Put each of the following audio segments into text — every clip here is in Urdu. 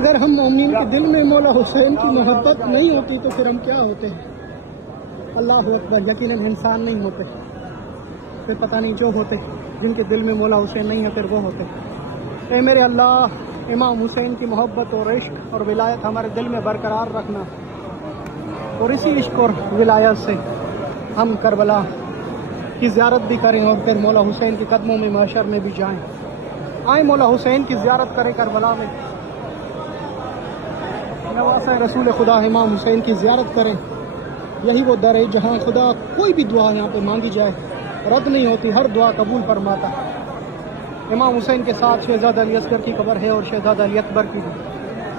اگر ہم مومنین کے دل میں مولا حسین کی محبت نہیں ہوتی تو پھر ہم کیا ہوتے ہیں؟ اللہ اکبر، یقیناً انسان نہیں ہوتے، پھر پتہ نہیں جو ہوتے جن کے دل میں مولا حسین نہیں ہے پھر وہ ہوتے۔ اے میرے اللہ، امام حسین کی محبت اور عشق اور ولایت ہمارے دل میں برقرار رکھنا، اور اسی عشق اور ولایت سے ہم کربلا کی زیارت بھی کریں اور پھر مولا حسین کے قدموں میں محشر میں بھی جائیں۔ آئیں مولا حسین کی زیارت کریں کربلا میں، نواسہ رسول خدا امام حسین کی زیارت کریں۔ یہی وہ در ہے جہاں خدا کوئی بھی دعا یہاں پہ مانگی جائے رد نہیں ہوتی، ہر دعا قبول فرماتا ہے۔ امام حسین کے ساتھ شہزادہ علی اصغر کی قبر ہے اور شہزادہ علی اکبر کی بھی،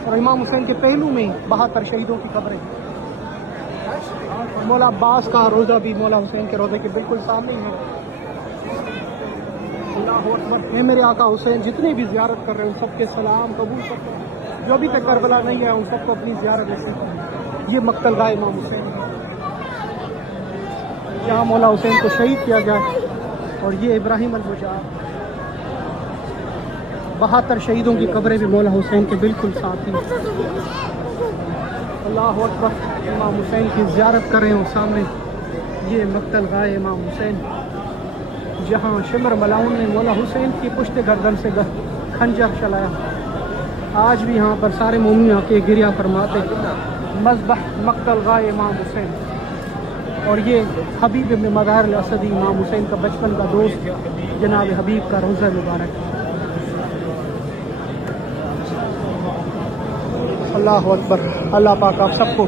اور امام حسین کے پہلو میں 72 شہیدوں کی قبریں۔ مولا عباس کا روضہ بھی مولا حسین کے روضے کے بالکل سامنے ہی ہے۔ اللہ اکبر۔ اے میرے آقا حسین، جتنے بھی زیارت کر رہے ہیں سب کے سلام قبول کرتے ہیں، جو ابھی تک کربلا نہیں ہے ان سب کو اپنی زیارت رسید کریں۔ یہ مقتل گاہ امام حسین ہے، یہاں مولا حسین کو شہید کیا جائے، اور یہ ابراہیم البجار 72 شہیدوں کی قبریں بھی مولا حسین کے بالکل ساتھ ہی۔ اللہ اکبر۔ امام حسین کی زیارت کریں اور سامنے یہ مقتل گاہ امام حسین، جہاں شمر ملاؤن نے مولا حسین کی پشت گردن سے خنجر چلایا۔ آج بھی یہاں پر سارے مومن آ کے گریہ فرماتے مذبح مقتل گاہ امام حسین۔ اور یہ حبیب ابن مظاہر الاسدی امام حسین کا بچپن کا دوست جناب حبیب کا روضہ مبارک۔ اللہ اکبر۔ اللہ پاک آپ سب کو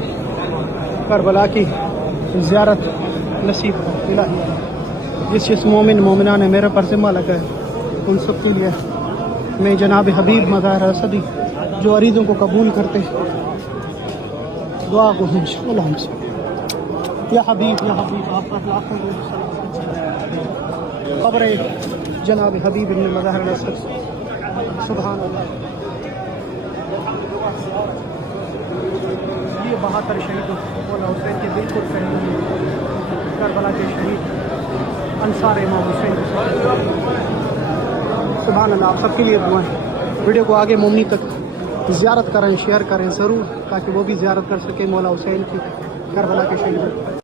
کربلا کی زیارت نصیب ہو۔ جس مومن مومنہ نے میرے پر ذمہ لگا ہے ان سب کے لیے میں جناب حبیب مظاہر الاسدی جو عریضوں کو قبول کرتے دعا کو انشاءاللہ ہم سے یا حبیب آپ پر لاکھوں قبر جناب حبیب ابن مظاہر الاسدی۔ سبحان اللہ۔ یہ 72 شہیدوں مولا حسین کے بالکل شہید کربلا کے شہید انصار امام حسین۔ سبحان اللہ۔ آپ سب کے لیے دعائیں۔ ویڈیو کو آگے مومنی تک زیارت کریں، شیئر کریں ضرور، تاکہ وہ بھی زیارت کر سکیں مولا حسین کی کربلا کے شہید۔